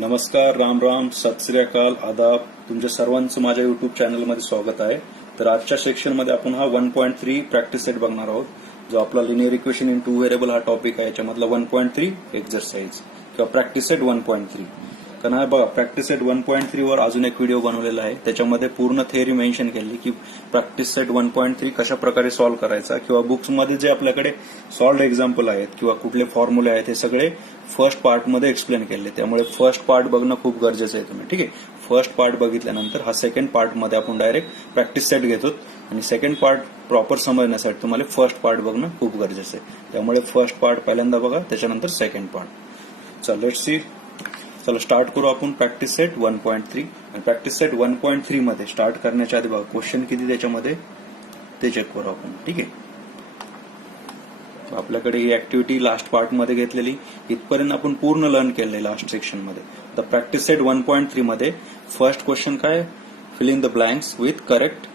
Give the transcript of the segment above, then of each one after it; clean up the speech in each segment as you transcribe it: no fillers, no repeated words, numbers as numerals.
नमस्कार, राम राम, सत श्री अकाल, आदाब. तुमच्या सर्वांचं माझ्या युट्यूब चॅनलमध्ये स्वागत आहे. तर आजच्या सेक्शनमध्ये आपण हा 1.3 प्रॅक्टिस सेट बघणार आहोत, जो आपला linear equation in two variable हा टॉपिक आहे. याच्यामधला 1.3 एक्झरसाइज किंवा प्रॅक्टिस सेट 1.3. कारण हा बघा, प्रॅक्टिस सेट 1.3 वर अजून एक व्हिडिओ बनवलेला आहे. त्याच्यामध्ये पूर्ण थेअरी मेन्शन केली की प्रॅक्टिस सेट 1.3 कशा प्रकारे सॉल्व्ह करायचा, किंवा बुक्समध्ये जे आपल्याकडे सॉल्व्ह एक्झाम्पल आहेत किंवा कुठले फॉर्म्युले आहेत हे सगळे फर्स्ट पार्टमध्ये एक्सप्लेन केले. त्यामुळे फर्स्ट पार्ट बघणं खूप गरजेचं आहे. तुम्ही ठीक आहे, फर्स्ट पार्ट बघितल्यानंतर हा सेकंड पार्टमध्ये आपण डायरेक्ट प्रॅक्टिस सेट घेतो, आणि सेकंड पार्ट प्रॉपर समजण्यासाठी तुम्हाला फर्स्ट पार्ट बघणं खूप गरजेचं आहे. त्यामुळे फर्स्ट पार्ट पहिल्यांदा बघा, त्याच्यानंतर सेकंड पार्ट. चल लेट्स सी. चला स्टार्ट करू आपण प्रॅक्टिस सेट 1.3. आणि प्रॅक्टिस सेट 1.3 मध्ये स्टार्ट करण्याच्या आधी बघा क्वेश्चन किती त्याच्यामध्ये ते चेक करू आपण. ठीक आहे, आपल्याकडे ही ऍक्टिव्हिटी लास्ट पार्ट मध्ये घेतलेली, इथपर्यंत आपण पूर्ण लर्न केले लास्ट सेक्शन मध्ये. तर प्रॅक्टिस सेट 1.3 मध्ये फर्स्ट क्वेश्चन काय, filling the blanks with correct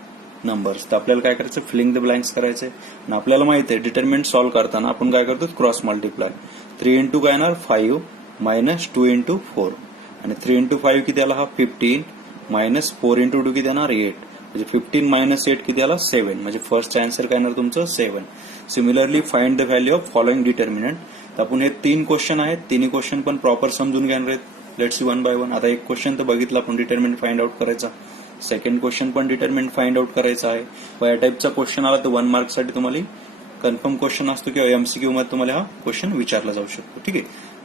numbers. तर आपल्याला काय करायचं, फिलिंग द ब्लँक्स करायचंय. आणि आपल्याला माहिती आहे डिटरमिनंट सॉल्व्ह करताना आपण काय करतो, क्रॉस मल्टिप्लाय. 3 इंटू काय येणार 5 मायनस 2 इंटू 4, आणि 3 इंटू 5 किती आला हा 15, मायनस 4 इंटू 2 किती येणार 8, म्हणजे 15 मायनस 8 किती आला 7, म्हणजे फर्स्ट आन्सर काय येणार तुमचं 7. Similarly find the value of following determinant. तर आपण हे 3 क्वेश्चन आहेत, तिन्ही क्वेश्चन पण प्रॉपर समजून घेणार आहेत. Let's see one by one. आता एक क्वेश्चन तर बघितला आपण, डिटर्मिनंट फाइंड आउट करायचा. सेकंड क्वेश्चन पण डिटर्मिनंट फाइंड आउट करायचा आहे. या टाईपचा क्वेश्चन आला तर 1 मार्कसाठी तुम्हाला कन्फर्म क्वेश्चन असतो, किंवा एमसीक्यू मध्ये तुम्हाला हा क्वेश्चन विचारला जाऊ शकतो. ठीक आहे,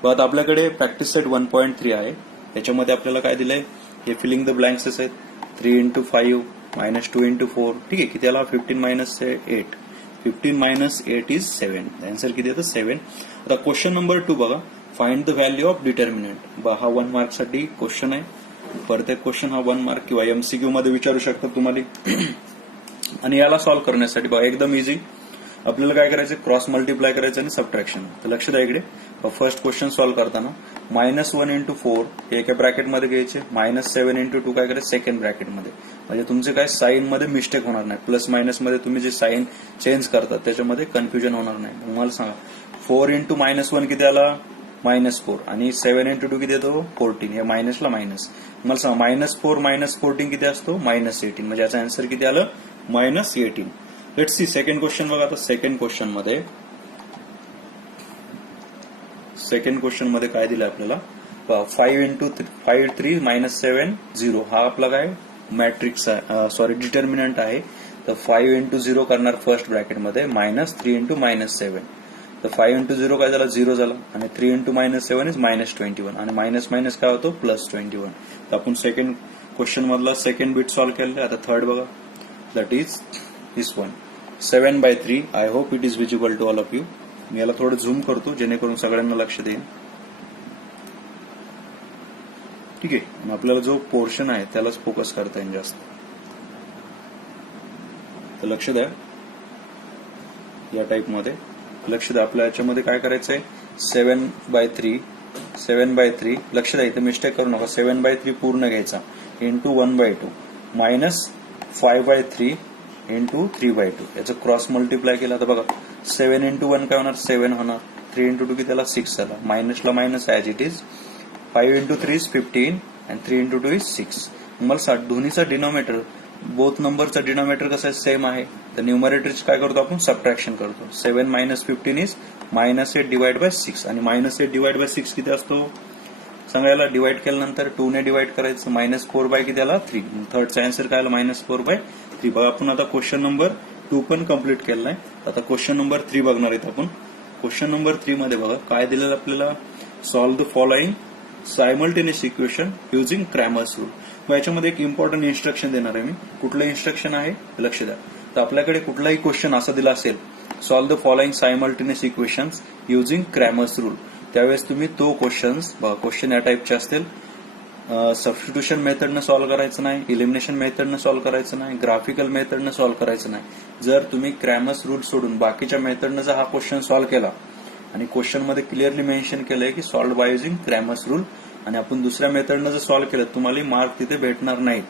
आता आपल्याकडे प्रॅक्टिस सेट 1.3 आहे. त्याच्यामध्ये आपल्याला काय दिलंय, हे फिलिंग द ब्लँक्स आहेत. 3 इंटू 5 मायनस 2 इंटू 4. ठीक आहे, किती आला 15 मायनस 8, 15 मायनस 8 इज 7. आन्सर किती येतं 7. आता क्वेश्चन नंबर 2 बघा, find the value of determinant. हा 1 मार्क साठी क्वेश्चन आहे. प्रत्येक क्वेश्चन हा 1 मार्क किंवा एमसीक्यू मध्ये विचारू शकतात तुम्हाला. आणि याला सॉल्व्ह करण्यासाठी बघा एकदम इझी, आपल्याला काय करायचं, क्रॉस मल्टिप्लाय करायचं आणि सबट्रॅक्शन. तर लक्ष द्या इकडे, फर्स्ट क्वेश्चन सॉल्व्ह करताना -1 इंटू 4 हे एका ब्रॅकेटमध्ये घ्यायचे, -7 इंटू 2 काय करायचं सेकंड ब्रॅकेटमध्ये. म्हणजे तुमचे काय साईन मध्ये मिस्टेक होणार नाही. प्लस मायनस मध्ये तुम्ही जे साईन चेंज करतात त्याच्यामध्ये कन्फ्युजन होणार नाही. मला सांगा 4 इंटू -1 किती आला -4, आणि 7 इंटू 2 किती येतो 14. हे मायनसला मायनस. मला सांगा -4 मायनस 14 किती असतो -18. म्हणजे याचा आन्सर किती आलं -18. लेट्स सी सेकंड क्वेश्चन बघा. आता सेकंड क्वेश्चन मध्ये काय दिलं आपल्याला, 5 इंटू 5 3 मायनस 7 0. हा आपला काय मॅट्रिक्स आहे, सॉरी डिटर्मिनंट आहे. तर 5 इंटू 0 करणार फर्स्ट ब्रॅकेटमध्ये, -3 इंटू -7. तर 5 इंटू 0 काय झाला 0 झाला, आणि 3 इंटू -7 इज -21, आणि मायनस मायनस काय होतो +21. तर आपण सेकंड क्वेश्चन मधला सेकंड बिट सॉल्व्ह केलं. आता थर्ड बघा, that is this one, 7/3. I hope it is visible to all of you. मी याला थोडं झूम करतो जेणेकरून सगळ्यांना लक्ष देईन. ठीक आहे, आपल्याला जो पोर्शन आहे त्यालाच फोकस करता येईल जास्त. तर लक्ष द्या, या टाईप मध्ये लक्ष द्या. आपल्या याच्यामध्ये काय करायचंय, 7/3. लक्ष द्या, इथे मिस्टेक करू नका. 7/3 पूर्ण घ्यायचा इंटू 1/2 मायनस 5/3 इंटू 3/2. याचं क्रॉस मल्टिप्लाय केला तर बघा 7 इंटू 1 काय होणार 7 होणार. 3 इंटू 2 किती त्याला 6 झाला. मायनसला minus as it is. 5 into 3 is 15, आणि 3 इंटू 2 इज 6. मला दोन्हीचा डिनॉमिनेटर, बोथ नंबरचा डिनॉमिनेटर कसं आहे सेम आहे. तर न्यूमरेटरची काय करतो आपण सबट्रॅक्शन करतो. 7 मायनस 15 इज -8 डिवाइड बाय 6, आणि -8 डिवाइड बाय 6 किती असतो सांगा. याला डिवाइड केल्यानंतर 2 ने डिवाइड करायचं, -4 किती आला 3. थर्डचा आन्सर काय आला -4/3. बघा आपण आता क्वेश्चन नंबर 2 पण कम्प्लीट केलाय. आता क्वेश्चन नंबर 3 बघणार आहेत आपण. क्वेश्चन नंबर 3 मध्ये बघा काय दिलेलं आपल्याला, solve the following simultaneous equation using Cramer's rule. मग याच्यामध्ये एक इम्पॉर्टंट इन्स्ट्रक्शन देणार आहे मी. कुठलं इन्स्ट्रक्शन आहे लक्ष द्या. तर आपल्याकडे कुठलाही क्वेश्चन असा दिला असेल, solve the following simultaneous equations using Cramer's rule, त्यावेळेस तुम्ही तो क्वेश्चन या टाईपचे असतील. सबस्टिट्यूशन मेथडनं सॉल्व्ह करायचं नाही, इलिमिनेशन मेथडनं सॉल्व्ह करायचं नाही, ग्राफिकल मेथडनं सॉल्व्ह करायचं नाही. जर तुम्ही क्रॅमर्स रूल सोडून बाकीच्या मेथडनं जर हा क्वेश्चन सॉल्व्ह केला, आणि क्वेश्चन मध्ये क्लिअरली मेन्शन केलंय की solve by using Cramer's rule, आणि आपण दुसऱ्या मेथडनं जर सॉल्व्ह केलं तुम्हाला मार्क तिथे भेटणार नाहीत.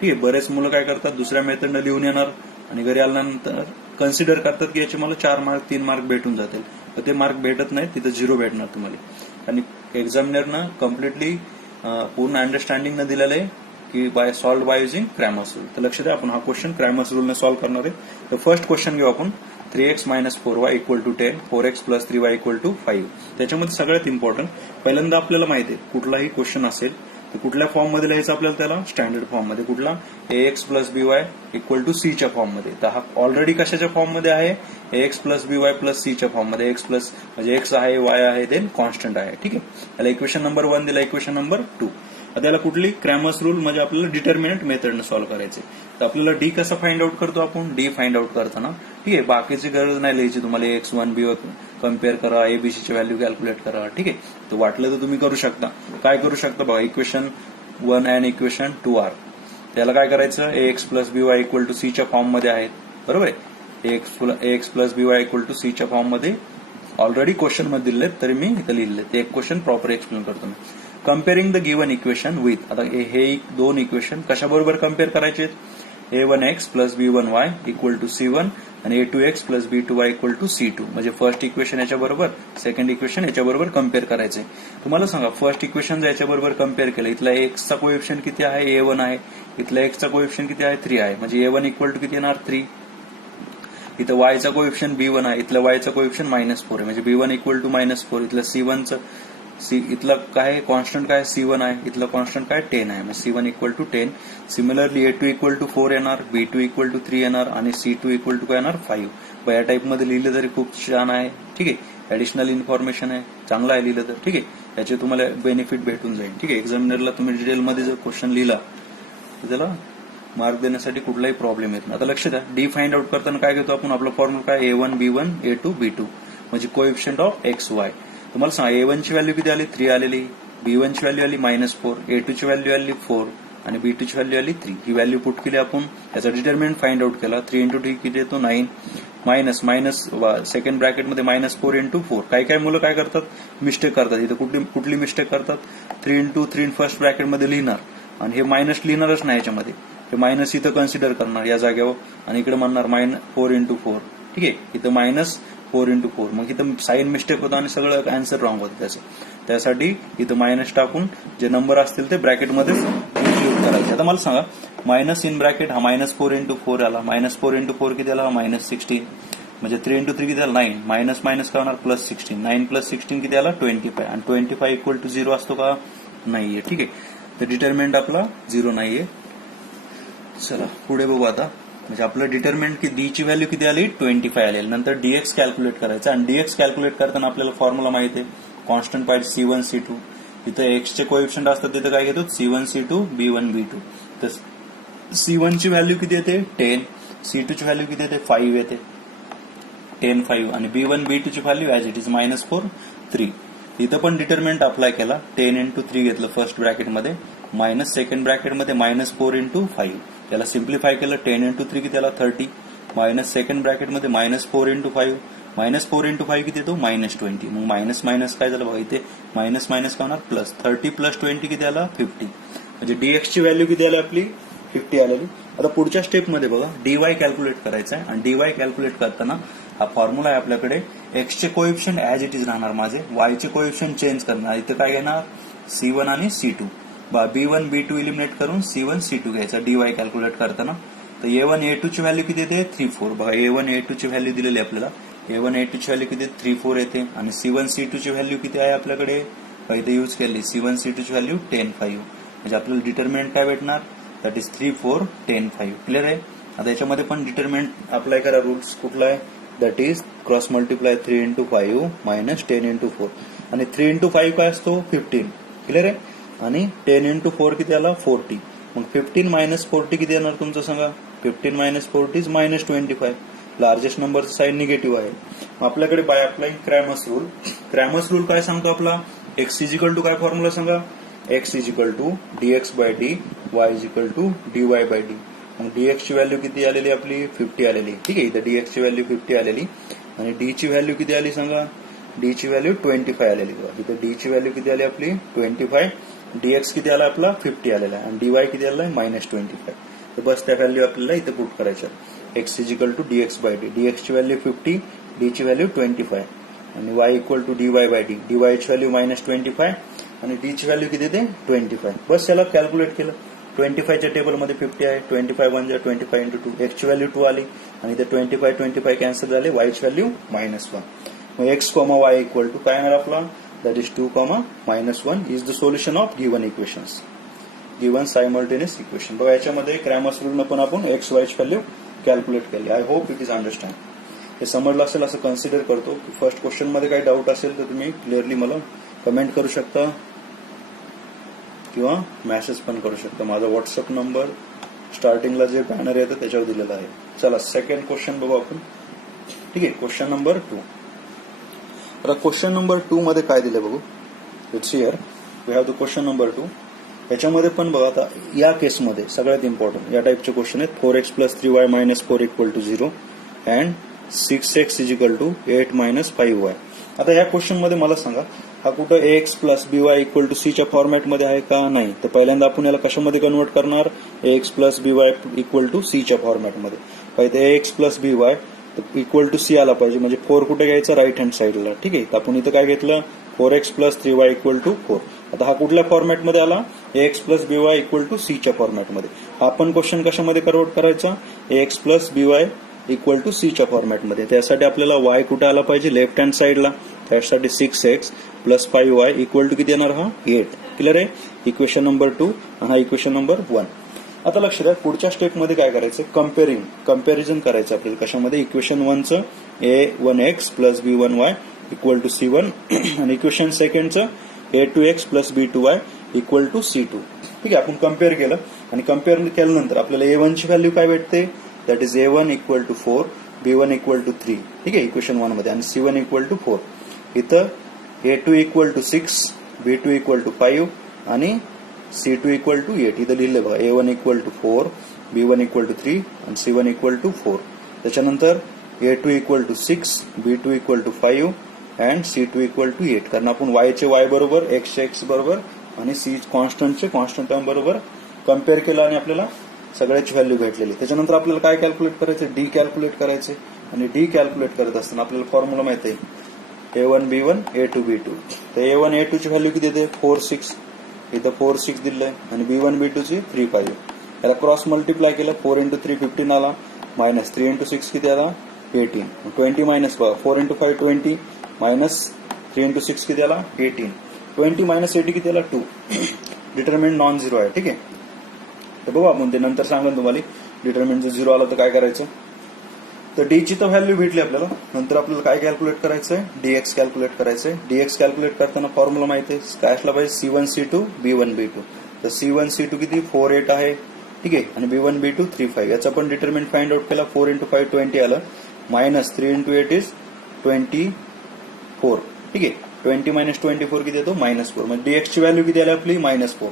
ठीक आहे, बरेच मुलं काय करतात दुसऱ्या मेथडनं लिहून येणार, आणि घरी आल्यानंतर कन्सिडर करतात की याचे मला 4 मार्क 3 मार्क भेटून जातील. तर ते मार्क भेटत नाहीत, तिथे 0 भेटणार तुम्हाला. आणि एक्झामिनरनं कम्प्लिटली पूर्ण अंडरस्टँडिंग न दिलेलं आहे की solve by using Cramer's rule. तर लक्ष द्या, आपण हा क्वेश्चन क्रॅमर्स रूलने सॉल्व्ह करणार आहे. तर फर्स्ट क्वेश्चन घेऊ आपण. 3x - 4y = 10, 4x + 3y = 5. त्याच्यामध्ये सगळ्यात इम्पॉर्टंट पहिल्यांदा आपल्याला माहिती आहे कुठलाही क्वेश्चन असेल तर कुठल्या फॉर्म मध्ये लिहायचं आपल्याला, त्याला स्टँडर्ड फॉर्म मध्ये. कुठला? ax + by = c च्या फॉर्म मध्ये. तर हा ऑलरेडी कशाच्या फॉर्म मध्ये आहे? ax + by + c च्या फॉर्म मध्ये. x प्लस म्हणजे x आहे, y आहे, देन कॉन्स्टंट आहे. ठीक आहे, याला इक्वेशन नंबर 1 दिला, इक्वेशन नंबर 2. त्याला कुठली? क्रॅमर्स रूल म्हणजे आपल्याला डिटर्मिनंट मेथडने सॉल्व्ह करायचे. तर आपल्याला डी कसं फाइंड आउट करतो आपण? डी फाइंड आउट करताना ठीक आहे, बाकीची गरज नाही लिहायची तुम्हाला. x1 b कम्पेअर करा, एबीसीची व्हॅल्यू कॅल्क्युलेट करा. ठीक आहे, तर वाटलं तर तुम्ही करू शकता. काय करू शकता बघा, इक्वेशन 1 आणि इक्वेशन 2 आर. त्याला काय करायचं? ax + by = c च्या फॉर्म मध्ये आहेत, बरोबर आहे. ax + by = c च्या फॉर्म मध्ये ऑलरेडी क्वेश्चन मध्ये दिले, तरी मी इथं लिहिले. ते एक क्वेश्चन प्रॉपर एक्सप्लेन करतो मी. Comparing the given equation with, आता हे दोन इक्वेशन कशाबरोबर कम्पेअर करायचे? a1x + b1y = c1 आणि a2x + b2y = c2. म्हणजे फर्स्ट इक्वेशन याच्याबरोबर, सेकंड इक्वेशन याच्याबरोबर कम्पेअर करायचे. तुम्हाला सांगा, फर्स्ट इक्वेशन याच्याबरोबर कम्पेअर केलं, इथला x चा कोएफिशियंट किती आहे? a1 आहे. इथला x चा कोएफिशियंट किती आहे? 3 आहे. म्हणजे a1 = किती येणार? 3. इथं y चा कोएफिशियंट b1 आहे, इथला y चा कोएफिशियंट -4 आहे. म्हणजे b1 = -4. इथलं c1 इथला काय कॉन्स्टंट काय? c1 आहे. इथलं कॉन्स्टंट काय? 10 आहे. म्हणजे c1 = 10. सिमिलरली a2 = 4 येणार, b2 = 3 येणार आणि c2 = काय येणार? 5. या टाईप मध्ये लिहिलं तरी खूप छान आहे. ठीक आहे, ऍडिशनल इन्फॉर्मेशन आहे, चांगलं आहे लिहिलं तर. ठीक आहे, याचे तुम्हाला बेनिफिट भेटून जाईल. ठीक आहे, एक्झामिनरला तुम्ही डिटेलमध्ये जर क्वेश्चन लिहिला तर त्याला मार्क देण्यासाठी कुठलाही प्रॉब्लेम येत नाही. आता लक्ष द्या, डी फाइंड आउट करताना काय घेतो आपण? आपला फॉर्म्युला काय? a1 b1 a2 b2 म्हणजे कोएफिशियंट ऑफ x y. तुम्हाला सांगा, a1 ची व्हॅल्यू किती आली? 3 आलेली. b1 ची व्हॅल्यू आली -4, a2 ची व्हॅल्यू आली 4 आणि b2 ची व्हॅल्यू आली 3. ही व्हॅल्यू पुट केली आपण, याचा डिटर्मिनंट फाइंड आउट केला. 3 × 3 किती येतो? 9 मायनस सेकंड ब्रॅकेटमध्ये -4 × 4. काही मुलं काय करतात? मिस्टेक करतात. इथं कुठली मिस्टेक करतात? 3 × 3 फर्स्ट ब्रॅकेटमध्ये लिहिणार आणि हे मायनस लिहिणारच नाही याच्यामध्ये. हे मायनस इथं कन्सिडर करणार या जागेवर आणि इकडे म्हणणार -4 × 4. ठीक आहे, इथं -4 × 4. मग इथं साईन मिस्टेक होतं आणि सगळं आन्सर रॉंग होतं त्याचं. त्यासाठी इथं मायनस टाकून जे नंबर असतील ते ब्रॅकेटमध्येच इन्क्लूड करायचे. आता मला सांगा, मायनस इन ब्रॅकेट हा -4 × 4 आला. -4 × 4 किती आला? -16. म्हणजे 3 × 3 किती आला? 9. मायनस काय होणार? +16. 9 + 16 किती आला? 25. आणि 25 = 0 असतो का? नाहीये. ठीक आहे, तर डिटर्मिनंट आपला 0 नाहीये. चला पुढे बघू आता. म्हणजे आपलं डिटर्मिनंट की डी ची व्हॅल्यू किती आली? 25 आलेली. नंतर डीएक्स कॅल्क्युलेट करायचं आणि डीएक्स कॅल्क्युलेट करताना आपल्याला फॉर्म्युला माहिती आहे, कॉन्स्टंट पाहिजे c1 c2. इथं एक्स चे कोएफिशियंट असतात, तिथं काय घेतो? c1 c2 b1 b2. तर c1 ची व्हॅल्यू किती येते? 10. c2 ची व्हॅल्यू किती येते? 5 येते. 10 5 आणि b1 b2 ची व्हॅल्यू ऍज इट इज -4 3. इथं पण डिटर्मिनंट अप्लाय केला. 10 × 3 घेतलं फर्स्ट ब्रॅकेटमध्ये, मायनस सेकंड ब्रॅकेटमध्ये -4 × 5. त्याला सिम्प्लिफाय केलं. 10 × 3 किती आला? 30. Minus second ब्रॅकेटमध्ये -4 × 5. -4 × 5 किती येतो? -20. मग मायनस काय झालं बघा, इथे मायनस काय होणार? प्लस. 30 + 20 किती आला? 50. म्हणजे डीएक्स ची व्हॅल्यू किती आली आपली? 50 आलेली. आता पुढच्या स्टेपमध्ये बघा, डीवाय कॅल्क्युलेट करायचं आहे आणि डीवाय कॅल्क्युलेट करताना हा फॉर्म्युला आहे आपल्याकडे. एक्स चे कोएफिशियंट ऍज इट इज राहणार माझे, वाय चे कोएफिशियंट चेंज करणार. इथे काय घेणार? c1 आणि c2. b1 b2 इलिमिनेट करून c1 c2 घ्यायचा डीवाय कॅल्क्युलेट करताना. तर a1 a2 ची व्हॅल्यू किती येते? 3 4. बघा, a1 a2 ची व्हॅल्यू दिलेली आहे आपल्याला. a1 a2 ची व्हॅल्यू किती? 3 4 येते. आणि c1 c2 ची व्हॅल्यू किती आहे आपल्याकडे? इथे यूज केली c1 c2 ची व्हॅल्यू 10 5. म्हणजे आपल्याला डिटर्मिनंट काय भेटणार? That is 3 4 10 5. क्लिअर आहे? आता याच्यामध्ये पण डिटर्मिनंट अप्लाय करा. रूल्स कुठला आहे? That is cross multiply 3 × 5 -10 × 4. आणि 3 × 5 काय असतो? 15. क्लिअर आहे? आणि 10 × 4 किती आला? 40. मग 15 - 40 किती येणार तुमचं सांगा? 15 - 40 इज -25. लार्जेस्ट नंबरचं साईन निगेटिव्ह आहे. आपल्याकडे by applying Cramer's rule. Cramer's rule काय सांगतो आपला? x = काय फॉर्म्युला सांगा? x = dx/d, y = dy/d. मग dx ची व्हॅल्यू किती आलेली आपली? 50 आलेली. ठीक आहे, इथं dx ची व्हॅल्यू 50 आलेली आणि d ची व्हॅल्यू किती आली सांगा? d ची व्हॅल्यू 25 आलेली. इथं d ची व्हॅल्यू किती आली आपली? 25. dx किती आला आपला? 50 आलेला आणि dy किती आला? -25. तर बस त्या व्हॅल्यू आपल्याला इथं पुट करायच्या. x = dx/d. dx ची व्हॅल्यू 50, d ची व्हॅल्यू 25 आणि y = dy/d. dy ची व्हॅल्यू -25 आणि डी ची व्हॅल्यू किती येते 25. बस याला कॅल्क्युलेट केलं. 25 च्या टेबलमध्ये 50 आहे. 25 1 जा 25 इंटू 2. एक्स ची व्हॅल्यू 2 आली आणि ते 25 कॅन्सल झाले. वाय ची व्हॅल्यू -1. मग x comma y equal to काय येणार आपला, that is 2 -1 is the solution of given equations, given simultaneous equation. बघा याच्यामध्ये क्रॅमर्स रूलनं पण आपण एक्स वाय ची व्हॅल्यू कॅल्क्युलेट केली. I hope it is understand. हे समजलं असेल असं कन्सिडर करतो. फर्स्ट क्वेश्चन मध्ये काही डाऊट असेल तर तुम्ही क्लिअरली मला कमेंट करू शकता किंवा मेसेज पण करू शकता. माझा व्हॉट्सअप नंबर स्टार्टिंगला जे बॅनर येतं त्याच्यावर दिलेला आहे. चला सेकंड क्वेश्चन बघू आपण. ठीक आहे, क्वेश्चन नंबर 2. आता क्वेश्चन नंबर 2 मध्ये काय दिले बघू. It's here we have the question number 2. याच्यामध्ये पण बघा आता या केसमध्ये सगळ्यात इम्पॉर्टंट या टाईपचे क्वेश्चन आहेत. 4x + 3y - 4 = 0 and 6x = 8 - 5y. आता या क्वेश्चन मध्ये मला सांगा हा कुठं ax + by = c च्या फॉर्मॅटमध्ये आहे का, नाही. तर पहिल्यांदा आपण याला कशामध्ये कन्वर्ट करणार, ax + by = c च्या फॉर्मॅटमध्ये. पाहिजे ax + by equal to c आला पाहिजे, म्हणजे 4 कुठे घ्यायचा, राईट हँड साईडला. ठीक आहे, तर आपण इथं काय घेतलं, 4x + 3y = 4. आता हा कुठल्या फॉर्मॅटमध्ये आला, ax + by = c च्या फॉर्मॅटमध्ये. हा आपण क्वेश्चन कशामध्ये कन्वर्ट करायचा, ax + by = c च्या फॉर्मॅटमध्ये. त्यासाठी आपल्याला y कुठे आला पाहिजे, लेफ्ट हँड साईडला. त्यासाठी 6x + 5y = किती येणार, हा 8. क्लिअर आहे. इक्वेशन नंबर 2 आणि हा इक्वेशन नंबर 1. आता लक्ष द्या, पुढच्या स्टेपमध्ये काय करायचं, कम्पॅरिझन करायचं आपल्याला. कशामध्ये, इक्वेशन 1चं a1x + b1y = c1 आणि इक्वेशन सेकंडचं a2x + b2y = c2. ठीक आहे, आपण कम्पेअर केलं आणि कम्पेअर केल्यानंतर आपल्याला a1 ची व्हॅल्यू काय भेटते, दॅट इज a1 = 4, b1 = 3. ठीक आहे, इक्वेशन 1 मध्ये, आणि c1 = 4. इथं a2 = 6, b2 = 5 आणि c2 = 8. इथं लिहिलं बघा, a1 = 4, b1 = 3 आणि c1 = 4. त्याच्यानंतर a2 = 6, b2 = 5 अँड c2 = 8. कारण आपण y चे y बरोबर, x चे x बरोबर आणि c कॉन्स्टंटचे कॉन्स्टंट टर्म बरोबर कम्पेअर केलं आणि आपल्याला सगळ्याची व्हॅल्यू भेटलेली. त्याच्यानंतर आपल्याला काय कॅल्क्युलेट करायचं, डी कॅल्क्युलेट करायचे. आणि डी कॅल्क्युलेट करत असताना आपल्याला फॉर्म्युला माहिती आहे, a1 b1 a2 b2. तर a1 a2 ची व्हॅल्यू किती येते, 4 6. इथं 4 6 दिलंय आणि b1 b2 ची 3 5. याला क्रॉस मल्टिप्लाय केलं, 4 × 3 15 आला, मायनस 3 × 6 किती आला, 18. 20 मायनस बघा, 4 × 5 20 मायनस 3 × 6 किती आला, 18. 20 मायनस 80 किती आला, 2. डिटर्मिनंट नॉन झिरो आहे. ठीक आहे, तर बघू आपण ते नंतर सांगेल तुम्हाला. डिटर्मिनंट जर झिरो आला तर काय करायचं. तर डी ची तर व्हॅल्यू भेटली आपल्याला. नंतर आपल्याला काय कॅल्क्युलेट करायचंय, डीएक्स कॅल्क्युलेट करायचंय. डीएक्स कॅल्क्युलेट करताना फॉर्म्युला माहिती आहे, काय असला पाहिजे, c1 c2 b1 b2. तर c1 c2 किती, 4 8 आहे. ठीक आहे, आणि b1 b2 3 5. याचा पण डिटर्मिनंट फाइंड आउट केला, 4 × 5 20 आलं, मायनस 3 × 8 इज 24. ठीक आहे, 20 मायनस 24 किती येतो, -4. म्हणजे डीएक्स ची व्हॅल्यू किती आली आपली, -4.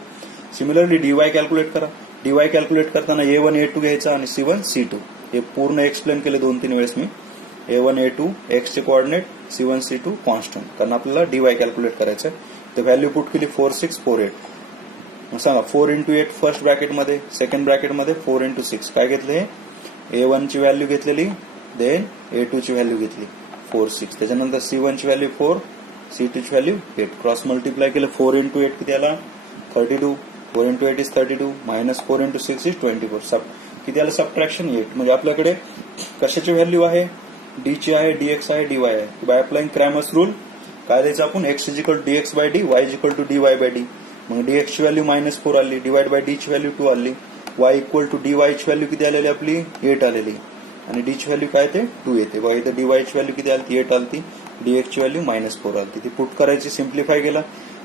सिमिलरली डीवाय कॅल्क्युलेट करा. डीवाय कॅल्क्युलेट करताना a1 a2 घ्यायचा आणि c1 c2. हे पूर्ण एक्सप्लेन केले 2-3 वेळेस मी. a1 a2 x चे कोऑर्डिनेट, c1 c2 कॉन्स्टंट. कारण आपल्याला डीवाय कॅल्क्युलेट करायचं आहे. तर व्हॅल्यू पुट केली 4 6 4 8. मग सांगा 4 × 8 फर्स्ट ब्रॅकेटमध्ये, सेकंड ब्रॅकेटमध्ये 4 × 6. काय घेतले, a1 ची व्हॅल्यू घेतलेली, देन a2 ची व्हॅल्यू घेतली 4 6. त्याच्यानंतर c1 ची व्हॅल्यू 4, c2 ची व्हॅल्यू 8. क्रॉस मल्टिप्लाय केलं, 4 × 8 किती आला, 32. 4 × 8 इज 32, मायनस 4 × 6 इज 24. किती आलं, सबट्रॅक्शन 8. म्हणजे आपल्याकडे कशाची व्हॅल्यू आहे, डी ची आहे, डीएक्स आहे, डीवाय आहे. बाय अप्लाइंग क्रॅमर्स रूल काय द्यायचं आपण, x = dx/d, y = dy/d. मग dx ची व्हॅल्यू -4 आली, डिवाइड बाय डी ची व्हॅल्यू 2 आली, y = dy ची व्हॅल्यू किती आलेली आपली, 8 आलेली, आणि डी ची व्हॅल्यू काय ते 2 येते. बघा इथं dy ची व्हॅल्यू किती आली, 8 आली, dx ची व्हॅल्यू -4 आली. ती पुट करायची, सिम्प्लिफाय केला,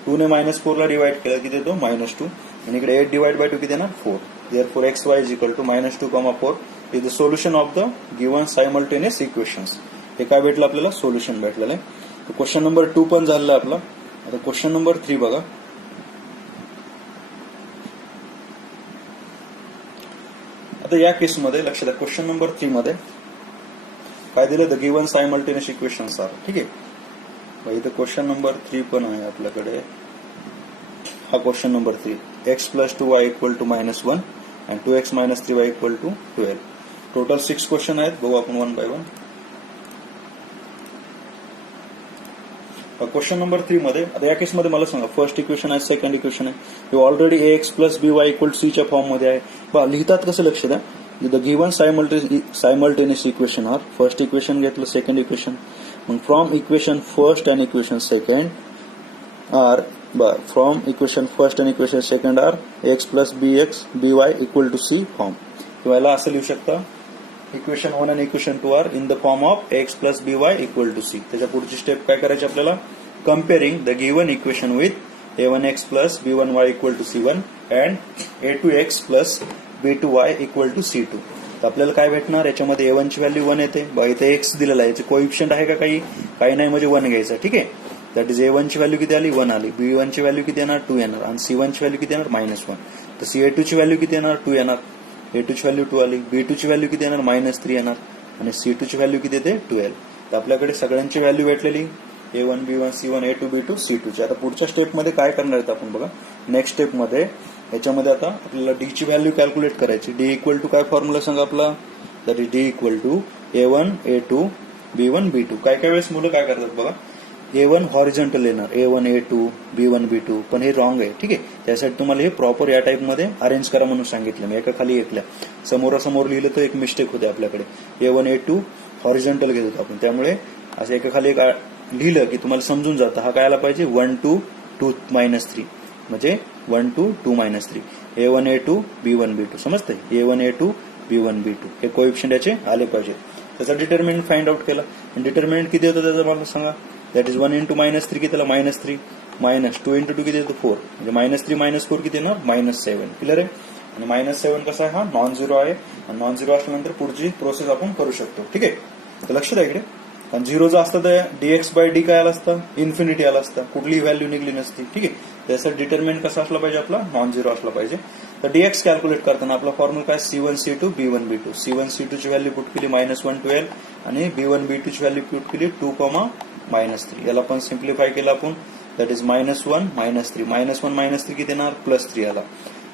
2 ने -4 ला डिवाइड केलं किती येतो, -2. आणि इकडे 8 डिवाइड बाय 2 किती येणार, 4. Therefore xy = -2, 4 is the solution of the given simultaneous equations. हे काय भेटलं आपल्याला, सोल्युशन भेटलेलं आहे. तर क्वेश्चन नंबर 2 पण झालेला आपला. आता क्वेश्चन नंबर 3 बघा. आता या केसमध्ये लक्ष द्या, क्वेश्चन नंबर 3 मध्ये काय दिलं, the given simultaneous equations are. ठीक आहे, इथं क्वेश्चन नंबर 3 पण आहे आपल्याकडे. हा question number 3, x + 2y = -1 and 2x - 3y = 12. Total 6 question आहेत. बघू आपण 1 by 1. क्वेश्चन नंबर 3 मध्ये आता या केसमध्ये मला सांगा फर्स्ट इक्वेशन आहे सेकंड इक्वेशन आहे हे already ax plus by equal to C च्या फॉर्म मध्ये आहे. बघा लिहितात कसं लक्ष द्या. The given simultaneous equation are first equation घेतलं सेकंड इक्वेशन मग from equation first and equation second are from equation first and equation second are x plus bx by equal to C form किंवा याला असं लिहू शकता equation 1 आणि equation 2 R in the form of x plus by equal to C. त्याच्या पुढची step काय करायची आपल्याला comparing the given equation with a1x plus b1y equal to c1 and a2x plus b2y equal to c2. तर आपल्याला काय भेटणार याच्यामध्ये a1 ची व्हॅल्यू 1 येते बघा इथे x दिलेला आहे याचे कोएफिशियंट आहे का काही नाही म्हणजे 1 घ्यायचा ठीक आहे. दॅट इज a1 ची व्हॅल्यू किती आली 1 आली b1 ची व्हॅल्यू किती येणार 2 येणार आणि c1 ची व्हॅल्यू किती येणार -1 तर ca2 ची व्हॅल्यू किती येणार 2 येणार a2 ची व्हॅल्यू 2 आली b2 ची व्हॅल्यू किती येणार -3 येणार आणि c2 ची व्हॅल्यू किती येते 12. तर आपल्याकडे सगळ्यांची व्हॅल्यू भेटलेली a1 b1 c1 a2 b2 c2 ची. आता पुढच्या स्टेप मध्ये काय करणार आहेत आपण बघा नेक्स्ट स्टेप मध्ये याच्यामध्ये आता आपल्याला d ची व्हॅल्यू कॅल्क्युलेट करायची. d इक्वल टू काय फॉर्म्युला सांगा आपला that is d equal to a1 a2 b1 b2. काय वेळेस मुलं काय करतात बघा a1 हॉरिझॉन्टल येणार a1 a2 b1 b2 पण हे रॉंग आहे ठीक आहे. त्यासाठी तुम्हाला हे प्रॉपर या टाइप मध्ये अरेंज करा म्हणून सांगितलं मी एका खाली एकल्या समोरासमोर लिहिलं तर एक मिस्टेक होते आपल्याकडे a1 a2 हॉरिझॉन्टल घेत होतो आपण त्यामुळे असं एका खाली एक लिहिलं की तुम्हाला समजून जातं हा काय आला पाहिजे 1 2 2 -3 म्हणजे 1 2 2 -3 a1 a2 b1 b2 समजतंय a1 a2 b1 b2 हे कोएफिशियंट याचे आले पाहिजे. त्याचा डिटर्मिनंट फाइंड आउट केला आणि डिटर्मिनंट किती होतं त्याचं मला सांगा दॅट इज 1 इंटू -3 किती त्याला -3 -2 इंटू 2 किती येतो 4 म्हणजे -3 -4 किती येणार -7 क्लिअर आहे. आणि -7 कसा आहे हा नॉन झिरो आहे आणि नॉन झिरो असल्यानंतर पुढची प्रोसेस आपण करू शकतो ठीक आहे. तर लक्ष द्या इकडे आणि झिरो जर असतं तर dx बाय डी काय आला असतं इन्फिनिटी आला असतं कुठलीही व्हॅल्यू निघली नसती ठीक आहे. त्यासाठी डिटर्मिनंट कसा असला पाहिजे आपला नॉन झिरो असला पाहिजे. तर dx कॅल्क्युलेट करताना आपला फॉर्म्युला काय c1 c2 b1 b2 c1 c2 ची व्हॅल्यू पुट केली -1 12 आणि b1 b2 ची व्हॅल्यू पुट केली 2 -3 याला पण सिम्प्लिफाय केलं आपण दॅट इज -1 -3 -1 -3 किती येणार +3 आला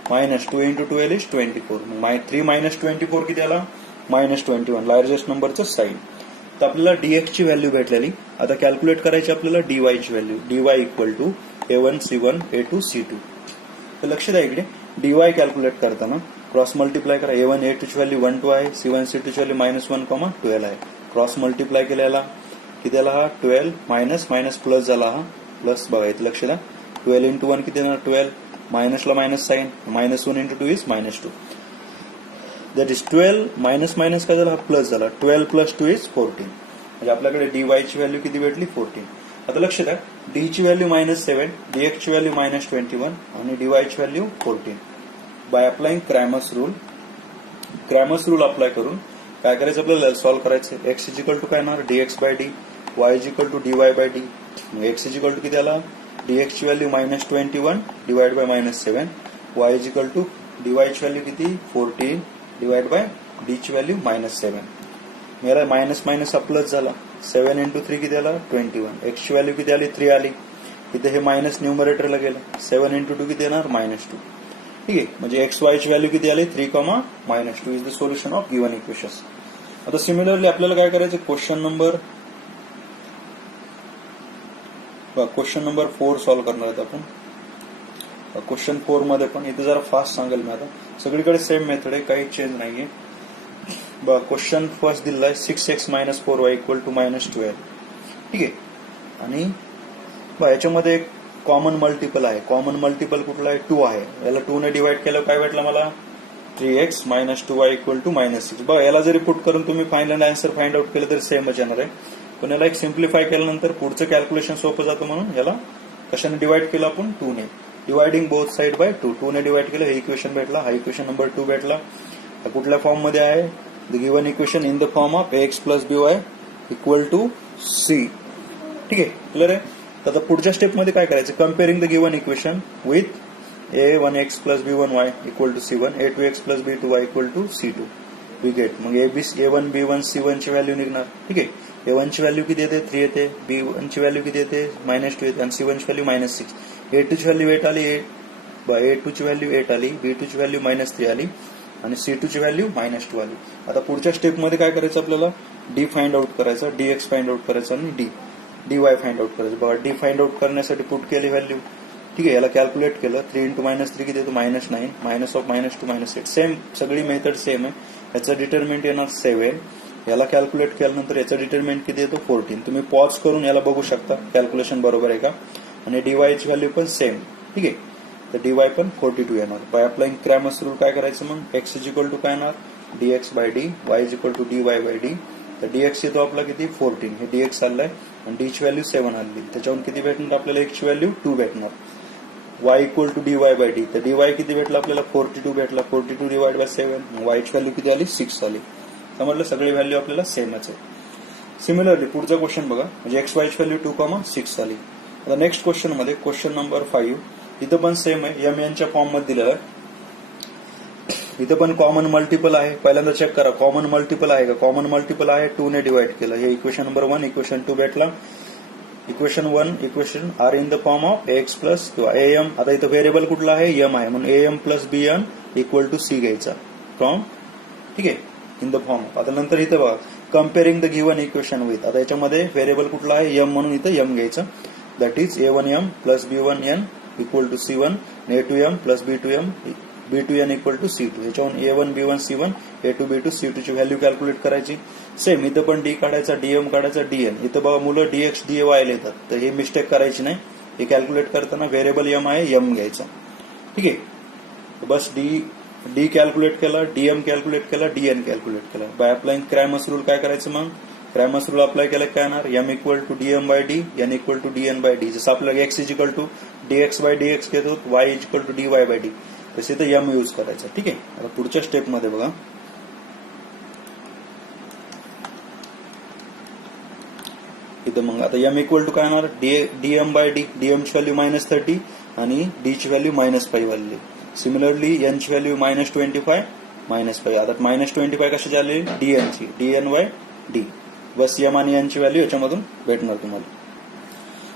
-2 इंटू 12 इज 24 3 -24 किती आला -21 लार्जेस्ट नंबरचं साइन. तर आपल्याला dx ची व्हॅल्यू भेटलेली आता कॅल्क्युलेट करायची आपल्याला dy ची value dy equal to a1 c1 a2 c2. तर लक्ष द्या इकडे dy कॅल्क्युलेट करताना क्रॉस मल्टिप्लाय करा a1 a2 ची व्हॅल्यू 1 2 आहे c1 c2 ची व्हॅल्यू -1 12 आहे क्रॉस मल्टिप्लाय केल्याला किती आला हा 12 मायनस प्लस झाला हा प्लस बघा इथे लक्ष द्या 12 इंटू 1 किती येणार 12 मायनसला minus sign -1 into 2 is -2 that is 12 minus काय झाला हा प्लस झाला 12 प्लस 2 इज 14 म्हणजे आपल्याकडे dy ची व्हॅल्यू किती भेटली 14. आता लक्ष द्या d ची व्हॅल्यू -7 dx ची व्हॅल्यू -21 आणि dy ची value 14. By applying Cramer's rule apply करून काय करायचं आपल्याला सॉल्व्ह करायचं x इज इक्वल टू काय येणार dx by D y is equal to dy by D x is equal to किती आला dx ची value -21 divide by -7 y is equal to dy ची व्हॅल्यू किती 14 डिवाइड बाय d ची value -7 मेरा minus हा प्लस झाला 7 इंटू 3 किती आला 21 x ची व्हॅल्यू किती आली 3 आली इथे हे मायनस न्यूमरेटरला गेलं 7 इंटू 2 किती येणार -2 ठीक आहे म्हणजे xy ची व्हॅल्यू किती आली 3, -2 is the solution of given equations. आता सिमिलरली आपल्याला काय करायचं क्वेश्चन नंबर 4 सॉल्व्ह करणार आहेत आपण. क्वेश्चन 4 मध्ये पण इथे जरा फास्ट सांगेल मी आता सगळीकडे सेम मेथड आहे काही चेंज नाहीये. क्वेश्चन फर्स्ट दिलेला आहे 6x - 4y इक्वल टू -12 ठीक आहे आणि याच्यामध्ये एक कॉमन मल्टिपल आहे कॉमन मल्टिपल कुठला आहे 2 आहे याला 2 ने डिवाइड केलं काय भेटलं मला 3x - 2y इक्वल टू -6. याला जरी पुट करून तुम्ही फायनल आन्सर फाइंड आउट केलं तर सेमच येणार आहे पण याला एक सिम्प्लिफाय केल्यानंतर पुढचं कॅल्क्युलेशन सोपं जातं म्हणून याला कशाने डिवाइड केलं आपण 2 ने डिवाइडिंग बोथ साइड बाय 2 ने डिवाइड केलं हे इक्वेशन भेटला हा इक्वेशन नंबर 2 भेटला. कुठल्या फॉर्म मध्ये आहे the given equation in the form of ax plus by equal to c ठीक आहे क्लिअर आहे. तर आता पुढच्या स्टेप मध्ये काय करायचं comparing the given equation with a1x plus b1y equal to c1 a2x plus b2y equal to c2 we get मग a1 b1 c1 ची व्हॅल्यू निघणार ठीक आहे a1 ची व्हॅल्यू किती येते 3 येते b1 ची व्हॅल्यू किती येते -2 येते आणि c1 ची व्हॅल्यू -6 a2 ची व्हॅल्यू 8 आली a2 ची व्हॅल्यू 8 आली b2 ची व्हॅल्यू -3 आली आणि c2 ची व्हॅल्यू -2 आली. आता पुढच्या स्टेप मध्ये काय करायचं आपल्याला d फाइंड आउट करायचा dx फाइंड आउट करायचा आणि d dy फाइंड आउट करायचं. बघा डी फाइंड आउट करण्यासाठी पुट केली व्हॅल्यू, ठीक आहे. याला कॅल्क्युलेट केलं, 3 × -3 किती येतो -9, मायनस ऑफ -2 -8. सेम सगळी मेथड सेम आहे. याचं डिटरमिनंट येणार 7. याला कॅल्क्युलेट केल्यानंतर याचं डिटरमिनंट किती येतो 14. तुम्ही पॉज करून याला बघू शकता कॅल्क्युलेशन बरोबर आहे का. आणि डीवायची व्हॅल्यू पण सेम, ठीक आहे. तर डीवाय पण 42 येणार. बाय अप्लाइंग क्रॅमर्स रूल काय करायचं मग, x इज इक्वल टू काय येणार dx/d, y is equal to dy/d. तर dx येतो आपला किती 14, हे dx आलाय आणि d ची व्हॅल्यू 7 आली. त्याच्यावरून किती भेटणार आपल्याला, x ची व्हॅल्यू 2 भेटणार. y इक्वल टू dy/d, तर dy किती भेटला आपल्याला 42 भेटला. 42 डिवाइड बाय 7, y ची व्हॅल्यू किती आली 6 आली. समजलं, सगळी व्हॅल्यू आपल्याला सेमच आहे. सिमिलरली पुढचा क्वेश्चन बघा, म्हणजे x y ची व्हॅल्यू 2,6 आली. आता नेक्स्ट क्वेश्चन मध्ये क्वेश्चन नंबर 5, इथं पण सेम आहे, m यांच्या फॉर्म मध्ये दिलेलं आहे. इथं पण कॉमन मल्टिपल आहे. पहिल्यांदा चेक करा कॉमन मल्टिपल आहे का. कॉमन मल्टिपल आहे, 2 ने डिवाइड केलं. हे इक्वेशन नंबर 1, इक्वेशन 2 भेटला. Equation 1 equation R in the form of x plus किंवा am. आता इथं व्हेरिएबल कुठला आहे, m आहे, म्हणून am plus bn equal to c घ्यायचा फ्रॉम, ठीक आहे, इन द फॉर्म ऑफ. आता नंतर इथं बघा comparing the given equation with. आता याच्यामध्ये व्हेरिएबल कुठला आहे m, म्हणून इथं m घ्यायचं. That is a1m plus b1n equal to c1, a2m plus b2n equal to c2. याच्यावरून a1 b1 c1 a2 b2 c2 ची व्हॅल्यू कॅल्क्युलेट करायची. सेम इथं पण d काढायचा, dm काढायचा, dn. इथं बघा मुलं dx dy येतात, तर हे मिस्टेक करायची नाही. हे कॅल्क्युलेट करताना व्हेरिएबल m आहे, m घ्यायचा, ठीक आहे. बस d कॅल्क्युलेट केला, dm कॅल्क्युलेट केला, dn कॅल्क्युलेट केला. बाय अप्लाइंग क्रॅमर्स रूल काय करायचं मग, क्रॅमर्स रूल अप्लाय केला काय येणार, m equal to dm/d, n equal to dn/d. जसं आपल्याला x is equal to dx/dx घेतो, y is equal to dy/d, तसे तर m यूज करायचं, ठीक आहे. आता पुढच्या स्टेप मध्ये बघा, इथं मग आता m इक्वल टू काय येणार dm/d, dm ची व्हॅल्यू -30 आणि d ची व्हॅल्यू -5 आली. सिमिलरली n ची व्हॅल्यू -25 -5. आता -25 कशाची आली, dn ची, dn/d. बस m आणि n ची व्हॅल्यू याच्यामधून भेटणार तुम्हाला.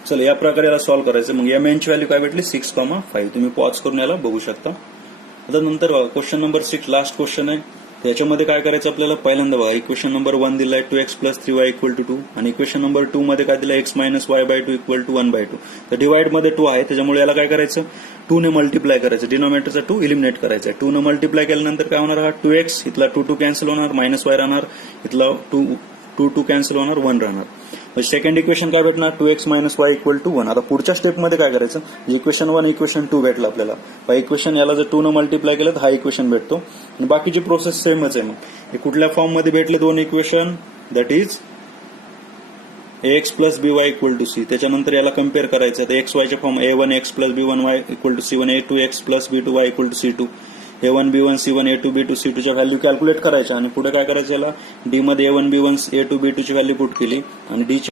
चला या प्रकारे याला सॉल्व्ह करायचं. मग m n ची व्हॅल्यू काय भेटली 6,5. तुम्ही पॉज करून याला बघू शकता. आता नंतर बघा क्वेश्चन नंबर 6 लास्ट क्वेश्चन आहे. त्याच्यामध्ये काय करायचं आपल्याला, पहिल्यांदा बघा इक्वेशन नंबर 1 दिलाय 2x plus 3y equal to 2 आणि इक्वेशन नंबर 2 मध्ये काय दिलं x minus y/2 equal to 1/2. तर डिवाइड मध्ये 2 आहे, त्याच्यामुळे याला काय करायचं 2 ने मल्टिप्लाय करायचं. डिनोमिनेटरचा 2 इलिमिनेट करायचा. 2 ने मल्टिप्लाय केल्यानंतर काय होणार, हा 2x इथला 2 कॅन्सल होणार, -y राहणार, इथला 2 कॅन्सल होणार, 1 राहणार. सेकंड इक्वेशन काय भेटणार 2x minus y equal to 1. आता पुढच्या स्टेपमध्ये काय करायचं, इक्वेशन 1 इक्वेशन 2 भेटलं आपल्याला. इक्वेशन याला जर 2 ने मल्टिप्लाय केलं तर हा इक्वेशन भेटतो आणि बाकीची प्रोसेस सेमच आहे. मग हे कुठल्या फॉर्म मध्ये भेटले दोन equation, that is ax plus by equal to c. त्याच्यानंतर याला कम्पेअर करायचं, तर एक्स वायच्या form a1x plus b1y equal to c1, a2x plus b2y equal to c2, a1 b1 c1 a2 b2 c2 च्या value calculate करायच्या आणि पुढे काय करायचं, याला d मध्ये a1 b1 a2 b2 ची व्हॅल्यू पुट केली आणि d